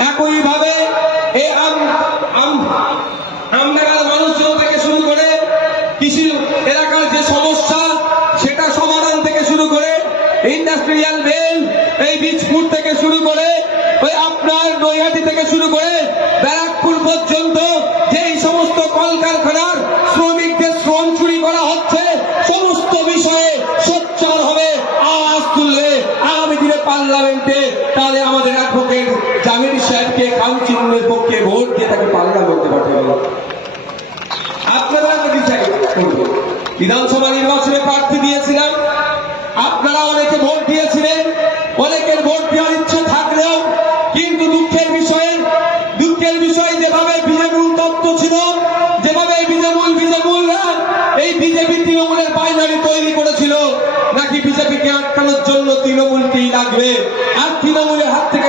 একইভাবে এই আম- আম- আমনাগার মানুষজন থেকে শুরু করে কৃষি এলাকার যে সমস্যা, সেটা সমাধান থেকে শুরু করে ইন্ডাস্ট্রিয়াল বেল এই বীজপুর থেকে শুরু করে ওই আপনার নৈহাটি থেকে শুরু করে ব্যারাকপুর পর্যন্ত যেই সমস্ত কলকারখানার শ্রমিকদের শ্রম চুরি করা হচ্ছে, সমস্ত বিষয়ে সোচ্চার হবে, আওয়াজ তুললে আগামী দিনে পার্লামেন্টে। কাউন্সিলের পক্ষে ভোট দিয়ে তাকে পার্লামেন্টে পাঠাবে আপনারা ডিসাইড করবেন। বিধানসভা নির্বাচনে প্রার্থী দিয়েছিলাম আপনারা অনেকে ভোট দিয়েছিলেন। অনেকের ভোট দেওয়ার ইচ্ছে থাকলেও কিন্তু দুঃখের বিষয়ে, দুঃখের বিষয় যেভাবে বিজেপির তত্ত্ব ছিল, যেভাবে এই বিজেমূল বিজেমূলরা এই বিজেপি তৃণমূলের বাইনারি তৈরি করেছিল, নাকি বিজেপিকে আটকানোর জন্য তৃণমূলকেই লাগবে? আর তৃণমূলের হাত থেকে